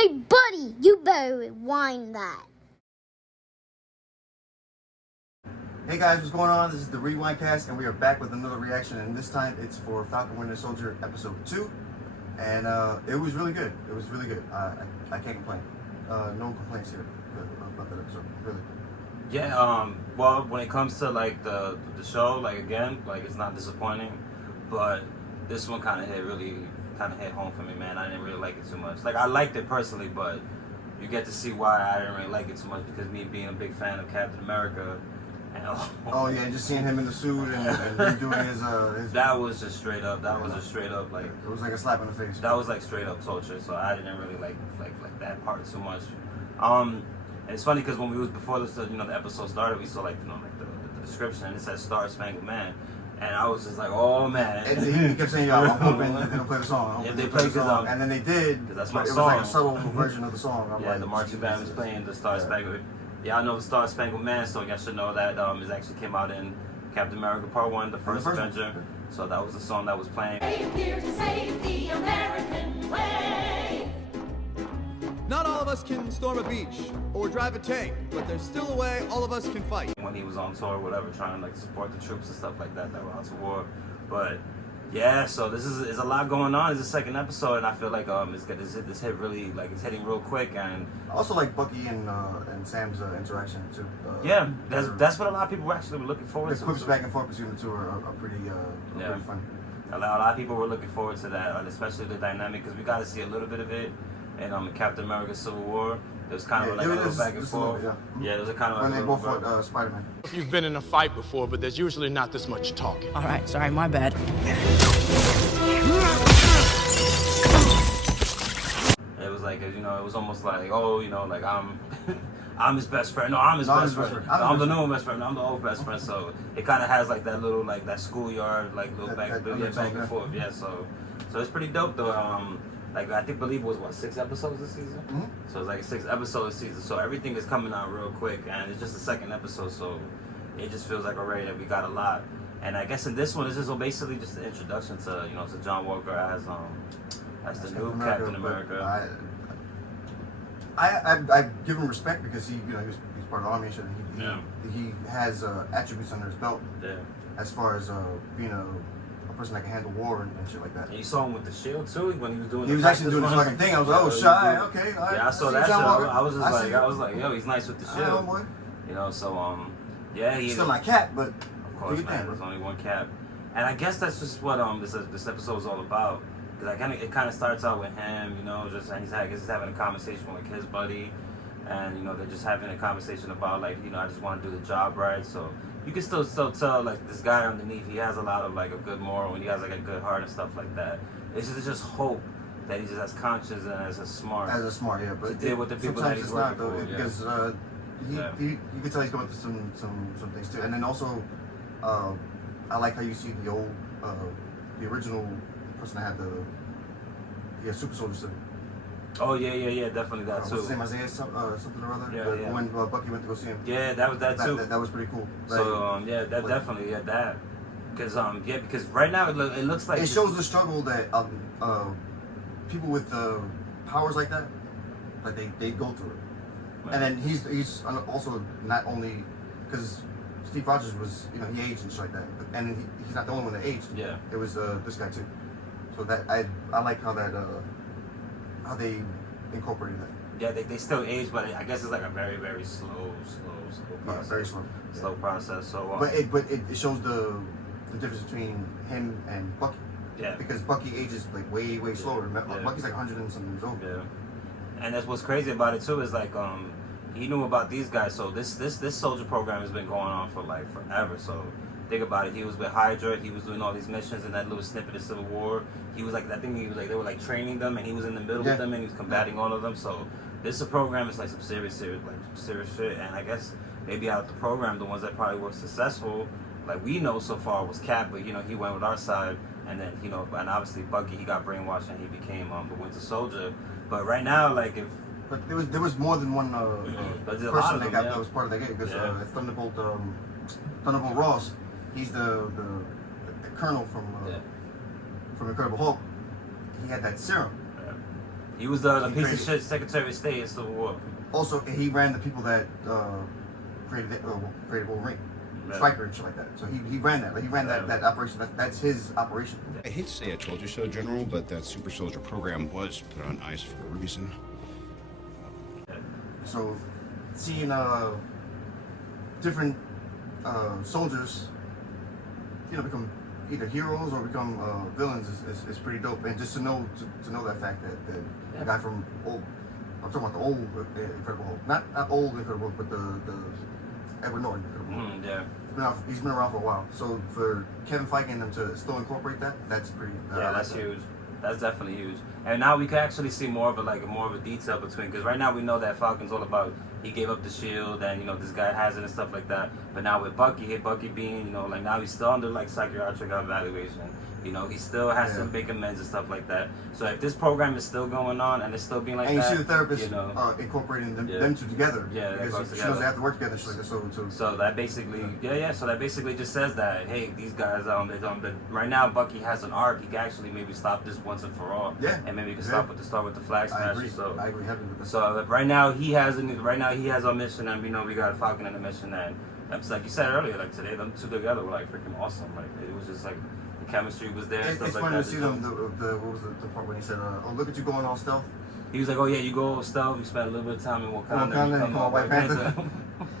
Hey, buddy, you better rewind that. Hey guys, what's going on? This is the Rewind Cast, and we are back with another reaction, and this time it's for Falcon and Winter Soldier Episode 2, and it was really good. It was really good. I can't complain. No complaints here about that episode, really. Yeah, well, when it comes to like the show, like again, like it's not disappointing, but this one kind of hit home for me, man. I didn't really like it too much. Like I liked it personally, but you get to see why I didn't really like it too much, because me being a big fan of Captain America. And, oh yeah, just seeing him in the suit and doing his that was just straight up. That was just straight up like it was like a slap in the face. That was like straight up torture. So I didn't really like that part too much. And it's funny because when we was before this, the episode started, we saw like the description, and it said Star Spangled Man, and I was just like, oh man. And he kept saying, "Yo, I'm hoping they don't play the song." If they play the song, and then they did. Because that's my song. song. It was like a subtle version of the song. I'm like, the marching band was playing the Star Spangled. Yeah, I know the Star Spangled Man song. Y'all should know that it actually came out in Captain America Part 1, the first Avenger. So that was the song that was playing. Here to save the American way. Not all of us can storm a beach or drive a tank, but there's still a way all of us can fight. When he was on tour, whatever, trying to like support the troops and stuff like that were out to war. But yeah, so this is a lot going on. It's the second episode, and I feel like this hit really, like, it's hitting real quick. And I also like Bucky and Sam's interaction too. Yeah, that's what a lot of people actually were looking forward to. The quips back and forth between the two are pretty funny. A lot of people were looking forward to that, and especially the dynamic, because we got to see a little bit of it in Captain America Civil War. There was kind of like a little back and forth. Yeah, there was a kind of when they both fought Spider-Man. You've been in a fight before, but there's usually not this much talking. All right, sorry, my bad. It was like, it was almost like, like I'm his best friend. No, I'm his best friend. I'm the new best friend. I'm the old best friend. So it kind of has like that little, like that schoolyard, like little back and forth. Yeah, so it's pretty dope though. Like I believe it was 6 episodes this season. Mm-hmm. So it's like a 6-episode season. So everything is coming out real quick, and it's just the second episode. So it just feels like already that we got a lot. And I guess in this one, this is basically just an introduction to to John Walker as the new Captain America. I give him respect because he's part of the army and shit. He has attributes under his belt. Yeah. As far as being a person that can handle war and shit like that. And you saw him with the shield too when he was doing. He was actually doing this fucking thing. I was like, oh, shy, okay. All right. Yeah, I saw that shit. I was like, yo, he's nice with the shield. Boy. So yeah, he's still not Cap, but of course, man, there's only one Cap, and I guess that's just what this episode is all about. Because it kind of starts out with him, and he's having a conversation with like his buddy, and they're just having a conversation about like I just want to do the job right. So you can still tell like this guy underneath, he has a lot of like a good moral, and he has like a good heart and stuff like that. It's just hope that he's just as conscious and as smart. Yeah, but to deal with the people that he's working for. Because you can tell he's going through some things too. And then also, I like how you see the original person that had the super soldier suit. Oh yeah, definitely that too. What's his name, Isaiah something or other? Yeah. When Bucky went to go see him. Yeah, that was that too. That was pretty cool. So definitely that. Because right now it looks like it shows the struggle that people with powers like that, like they go through it. Right. And then he's also not only because Steve Rogers was he aged and shit like that, and he's not the only one that aged. Yeah, it was this guy too. So that I like how how they incorporated that. Yeah, they still age, but I guess it's like a very very slow process. Yeah, very slow. Slow process. So but it shows the difference between him and Bucky. Yeah. Because Bucky ages like way slower. Bucky's like 100 and something years old. Yeah. And that's what's crazy about it too is like he knew about these guys. So this soldier program has been going on for like forever. So think about it. He was with Hydra. He was doing all these missions in that little snippet of Civil War. He was like, I think he was like, they were like training them, and he was in the middle with them, and he was combating all of them. So this program is like some serious shit. And I guess maybe out of the program, the ones that probably were successful, like we know so far, was Cap, but he went with our side, and then and obviously Bucky, he got brainwashed and he became the Winter Soldier. But right now, like but there was more than one person that was part of that game because Thunderbolt Ross, he's the colonel from Incredible Hulk. He had that serum. He was the He piece of created- shit Secretary of State in Civil War. Also, he ran the people that created Wolverine, Yeah. Stryker and shit like that. So he ran that. Like, he ran that operation. That's his operation. I hate to say I told you so, General, but that super soldier program was put on ice for a reason. So seeing different soldiers, become either heroes or become villains is pretty dope. And just to know that fact that the guy from I'm talking about the old Incredible Hulk, not old Incredible Hulk, but the Edward Norton Incredible Hulk. Yeah. He's been around for a while. So for Kevin Feige and them to still incorporate that, that's pretty. Yeah, that's huge. That's definitely huge. And now we can actually see more of a detail between, because right now we know that Falcon's all about he gave up the shield and this guy has it and stuff like that. But now with Bucky being now he's still under psychiatric evaluation. He still has to make amends and stuff like that. So if this program is still going on and it's still being like and that, you see the therapist incorporating them two together. Yeah, because she knows they have to work together. She's like, so that basically, So that basically just says that, hey, these guys, right now Bucky has an arc. He can actually maybe stop this once and for all. Yeah. And maybe he can start with the Flag Smash. I agree heavily with that. So right now he has a mission, and we got a Falcon in the mission, and it's like you said earlier, like today them two together were like freaking awesome. Like it was just like the chemistry was there. And stuff It's like funny that. to see them. What was the part when he said, "Oh, look at you going all stealth." He was like, "Oh yeah, you go stealth. You spend a little bit of time in Wakanda. Wakanda, you you come come out White Panther."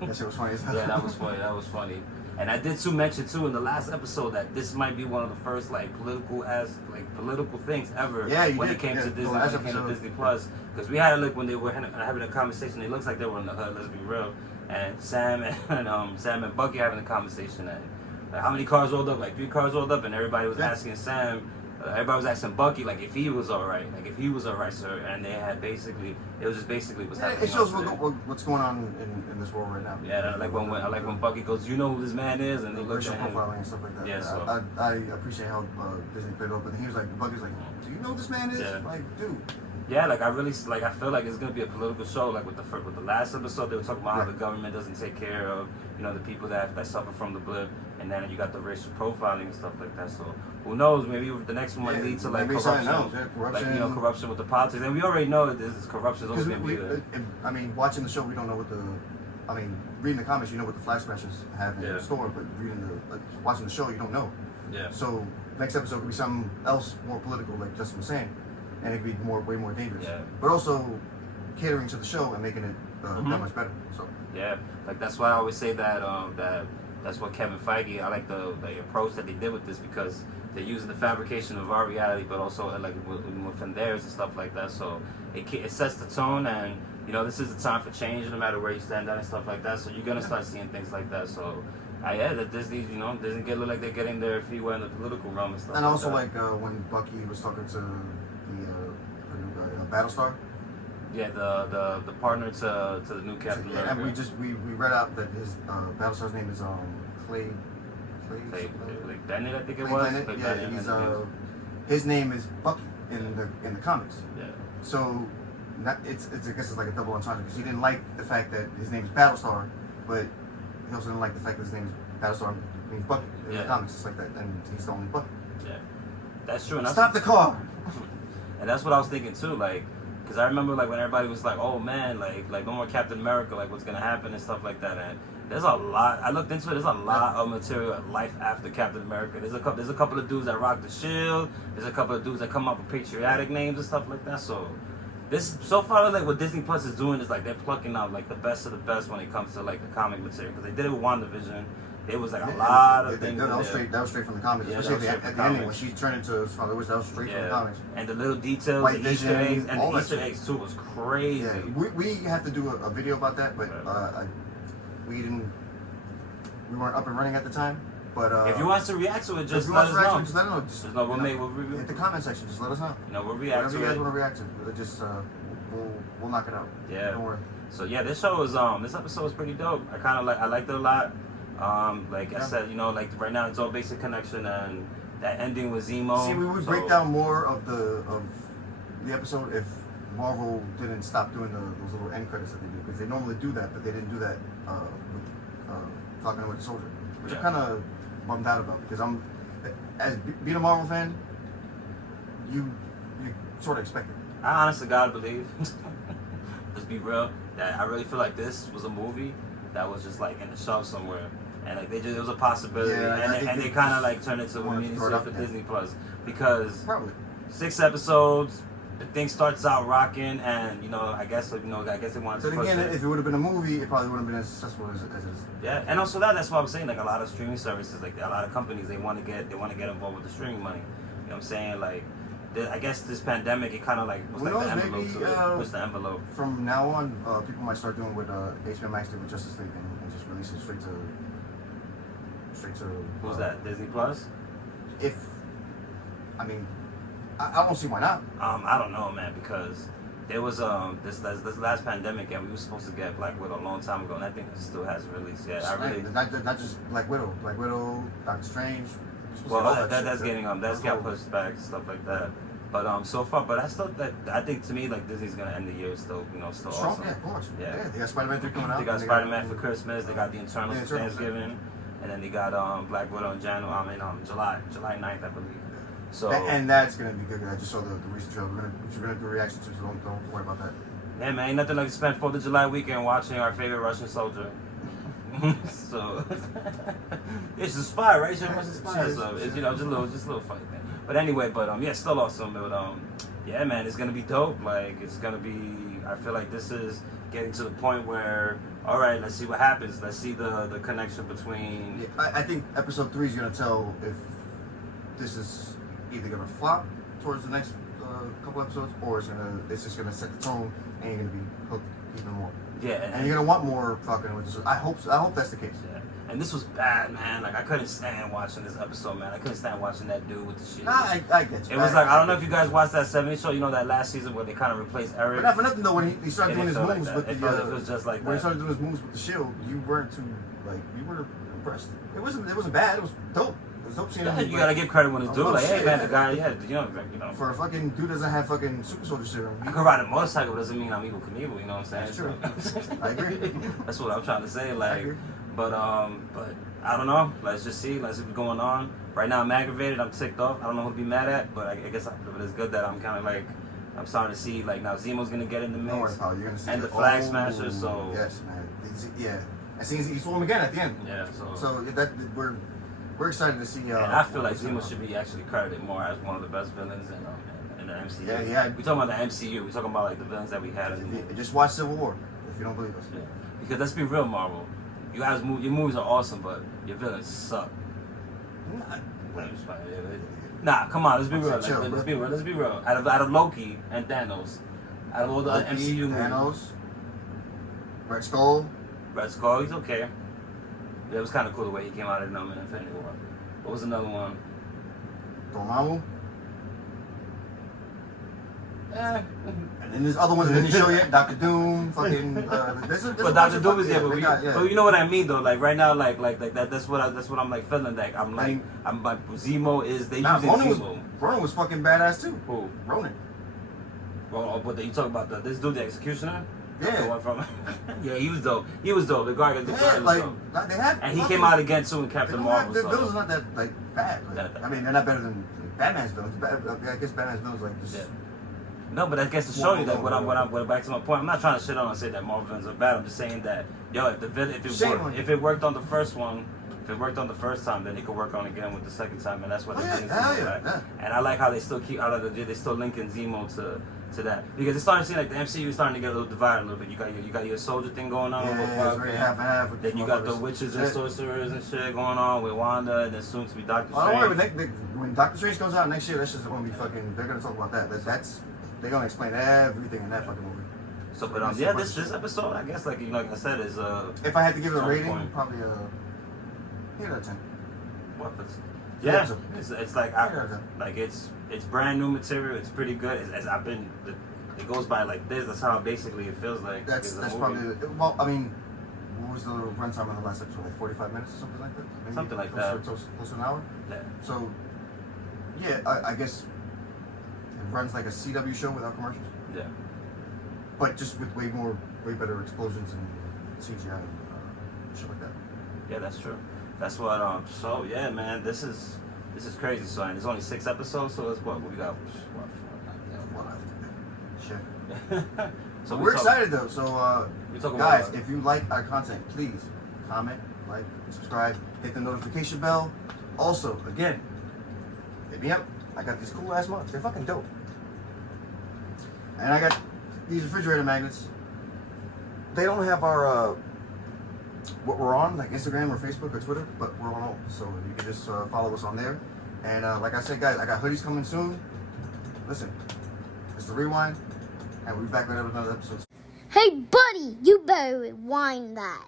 That shit was funny as hell. Yeah, that was funny. That was funny. And I did mention too in the last episode that this might be one of the first political things ever. Yeah, you when did. it came to Disney, the when last it came to episode. Disney Plus, because we had when they were having a conversation. It looks like they were in the hood. Let's be real. And Sam and Bucky having a conversation. And how many cars rolled up? Like 3 cars rolled up, and everybody was asking Sam. Everybody was asking Bucky if he was all right, sir. And they had what's happening. It shows what's going on in this world right now. Yeah, when Bucky goes, you know who this man is, and they look racial at him. profiling and stuff like that. Yeah, so I appreciate how Disney played it up, and he was like, Bucky's like, do you know who this man is? Yeah. Like, dude. Yeah, I feel like it's gonna be a political show. Like with the last episode, they were talking about how the government doesn't take care of the people that suffer from the blip, and then you got the racial profiling and stuff like that. So who knows? Maybe the next one might lead to maybe corruption, corruption, corruption with the politics, and we already know that this corruption is always gonna be there. Watching the show, we don't know what reading the comics, you know what the Flash Smashers have in store, but watching the show, you don't know. Yeah. So next episode could be something else more political, like Justin was saying, and it could be way more dangerous. Yeah. But also catering to the show and making it that much better. So yeah, that's why I always say that that's what Kevin Feige. I like the approach that they did with this, because they're using the fabrication of our reality, but also within theirs and stuff like that. So it sets the tone, and this is the time for change, no matter where you stand at and stuff like that. So you're gonna start seeing things like that. So that Disney, doesn't look like they're getting their feet wet in the political realm and stuff. and also that. when Bucky was talking to the new guy, Battlestar. Yeah, the partner to the new Captain America. And we read out that his Battlestar's name is Clay Bennett, I think it Clay was. Bennett. Clay Yeah, Bennett, his name is Bucky in the comics. Yeah. So I guess it's like a double entendre, because he didn't like the fact that his name is Battlestar, but he also didn't like the fact that his name is Battlestar means Bucky in the comics. It's like that, and he's the only Bucky. Yeah, that's true. And Stop the car. And that's what I was thinking too, because I remember when everybody was like, "Oh man, like no more Captain America, what's gonna happen and stuff like that." And there's a lot. I looked into it. There's a lot of material, life after Captain America. There's a couple of dudes that rock the shield. There's a couple of dudes that come up with patriotic names and stuff like that. So so far, what Disney Plus is doing is they're plucking out the best of the best when it comes to the comic material, because they did it with WandaVision. It was a lot of things. That was straight from the comics. Yeah, Especially that was at the ending when she turned into Scarlet Witch. That was straight from the comics. And the little details, White the Easter Vision, eggs, and all the that Easter shit. eggs too was crazy. Yeah, we have to do a video about that, but we weren't up and running at the time. But if you want us to react to it, just if you let want us to react to it, know. just let us know. We'll review. Hit the comment section. Just let us know. We'll react Whatever to you guys it. want to react to, just we'll knock it out. Yeah. Don't worry. So yeah, this show is this episode was pretty dope. I liked it a lot. I said, right now it's all basic connection, and that ending was Zemo. See, we would break down more of the episode if Marvel didn't stop doing those little end credits that they do, because they normally do that, but they didn't do that with Falcon and Winter Soldier, which I'm kind of bummed out about, because being a Marvel fan, you sort of expect it. I honestly gotta believe, let's be real, that I really feel like this was a movie that was just like in the shelf somewhere, and like it was a possibility, and they kind of like turned into a mini series for Disney Plus because Probably. 6 episodes, the thing starts out rocking, and I guess they wanted So to push again, it. if it would have been a movie, it probably wouldn't have been as successful as it is. Yeah, and also that's what I'm saying. Like a lot of streaming services, like a lot of companies, they want to get involved with the streaming money. You know what I'm saying? Like, I guess this pandemic, it kind of like was like the envelope to push the envelope. From now on, people might start doing what HBO Max did with Justice League and just release it straight to. Who's that? Disney Plus? I don't see why not. I don't know, man, because there was this last pandemic, and we were supposed to get Black Widow a long time ago, and I think it still hasn't released yet. Not just Black Widow, Doctor Strange. Well, that's got pushed back, stuff like that. But so far, but I think to me, like, Disney's gonna end the year still Strong, awesome. Yeah, of course. Yeah. They got Spider-Man 3 coming out. They got Spider-Man for Christmas. They got the Eternals for Thanksgiving, and then they got Black Widow in July 9th, I believe. So and that's gonna be good. I just saw the recent trailer. We're gonna do a reaction to, so don't worry about that. yeah, man, ain't nothing like to spend 4th of July weekend watching our favorite Russian soldier. So it's a spy, right? It's a Russian spy. So it's just a little fight, man. But anyway, yeah, still awesome. But yeah, man, it's gonna be dope. Like it's gonna be. I feel like this is getting to the point where, all right, let's see what happens. Let's see the connection between. Yeah, I think episode 3 is gonna tell if this is either gonna flop towards the next couple episodes, or it's just gonna set the tone and you're gonna be hooked even more. Yeah, and you're gonna want more Falcon and Winter Soldier. I hope that's the case. Yeah. And this was bad, man. Like I couldn't stand watching this episode, man. I couldn't stand watching that dude with the shield. Nah, I get you. It was like, I don't know if you guys watched that 70s show. You know that last season where they kind of replaced Eric. But not for nothing though. When he started doing his moves like with it was just like when he that. started doing his moves with the shield, you weren't too you were impressed. It wasn't bad. It was dope. It was dope seeing him. You gotta give credit when it's due. Like, hey shit, man, the guy, For a fucking dude doesn't have fucking super soldier serum. I can ride a motorcycle, doesn't mean I'm Evil Knievel, you know what I'm saying? That's true. So, I agree. That's what I'm trying to say. I Like, agree. but I don't know. Let's just see. Let's see what's going on. Right now, I'm aggravated. I'm ticked off. I don't know who to be mad at, but I guess it's good that I'm kind of like I'm starting to see like now Zemo's gonna get in the mix. Don't worry, pal. You're gonna see and the Flag Smasher. So yes, man. Yeah. And see, he saw him again at the end. yeah. So we're excited to see. And I feel like Zemo should be actually credited more as one of the best villains in the MCU. Yeah. We're talking about the MCU. We're talking about like the villains that we had in the movie. Just watch Civil War if you don't believe us. Yeah. Because let's be real, Marvel. You guys, your movies are awesome, but your villains suck. Nah, come on, let's be real. Chill, Let's be real. Let's be real. Out of Loki and Thanos, out of all the MCU movies, Thanos, Red Skull. Red Skull, he's okay. Yeah, it was kind of cool the way he came out of Infinity War. What was another one? Dormammu. Eh. And then there's other ones that didn't show yet. Doctor Doom, fucking. But Doctor Doom is here, but you know what I mean though. Like right now, like that. That's what I'm like feeling. Like I'm like Zemo is they using Zemo. Ronan was fucking badass too. Who? Ronan. Well, but you talk about this dude, the Executioner. Yeah. The one from. Yeah, he was dope. He was dope. The guy was dope. They have. And he came out again too in Captain Marvel. Their villains are not that like bad. I mean, they're not better than Batman's villains. I guess Batman's villains like just. Yeah. No, but I guess to show you that what back to my point, I'm not trying to shit on and say that Marvel villains are bad. I'm just saying that if it worked on the first one, if it worked on the first time, then it could work on again with the second time, and that's what they're doing. And I like how they still keep they still linking Zemo to that because it's starting to seem like the MCU is starting to get a little divided a little bit. You got your soldier thing going on with Falcon. Half and half. Then you got the witches and sorcerers and shit going on with Wanda, and then soon to be Doctor Strange. Don't worry, when Doctor Strange comes out next year, that's just going to be fucking. They're going to talk about that. They're gonna explain everything in that fucking movie. So, but yeah, this episode, I guess, like like I said, is if I had to give it a rating, point. probably 8 out of 10. What? Yeah, it's like it's brand new material. It's pretty good. It goes by like this. That's how basically it feels like. That's probably well. I mean, what was the runtime on the last episode? Like 45 minutes or something like that. Maybe something like close to an hour. Yeah. So, yeah, I guess. Runs like a CW show without commercials. Yeah. But just with way better explosions and CGI and shit like that. Yeah, that's true. That's what. So yeah, man, this is crazy. So and there's only 6 episodes. So that's what we got. So we're excited though. So we talk guys, about if you like our content, please comment, like, subscribe, hit the notification bell. Also, again, hit me up. I got these cool ass mugs. They're fucking dope. And I got these refrigerator magnets. They don't have our what we're on, like Instagram or Facebook or Twitter, but we're on all. So you can just follow us on there. And like I said, guys, I got hoodies coming soon. Listen, it's the Rewind, and we'll be back with another episode. Hey, buddy, you better rewind that.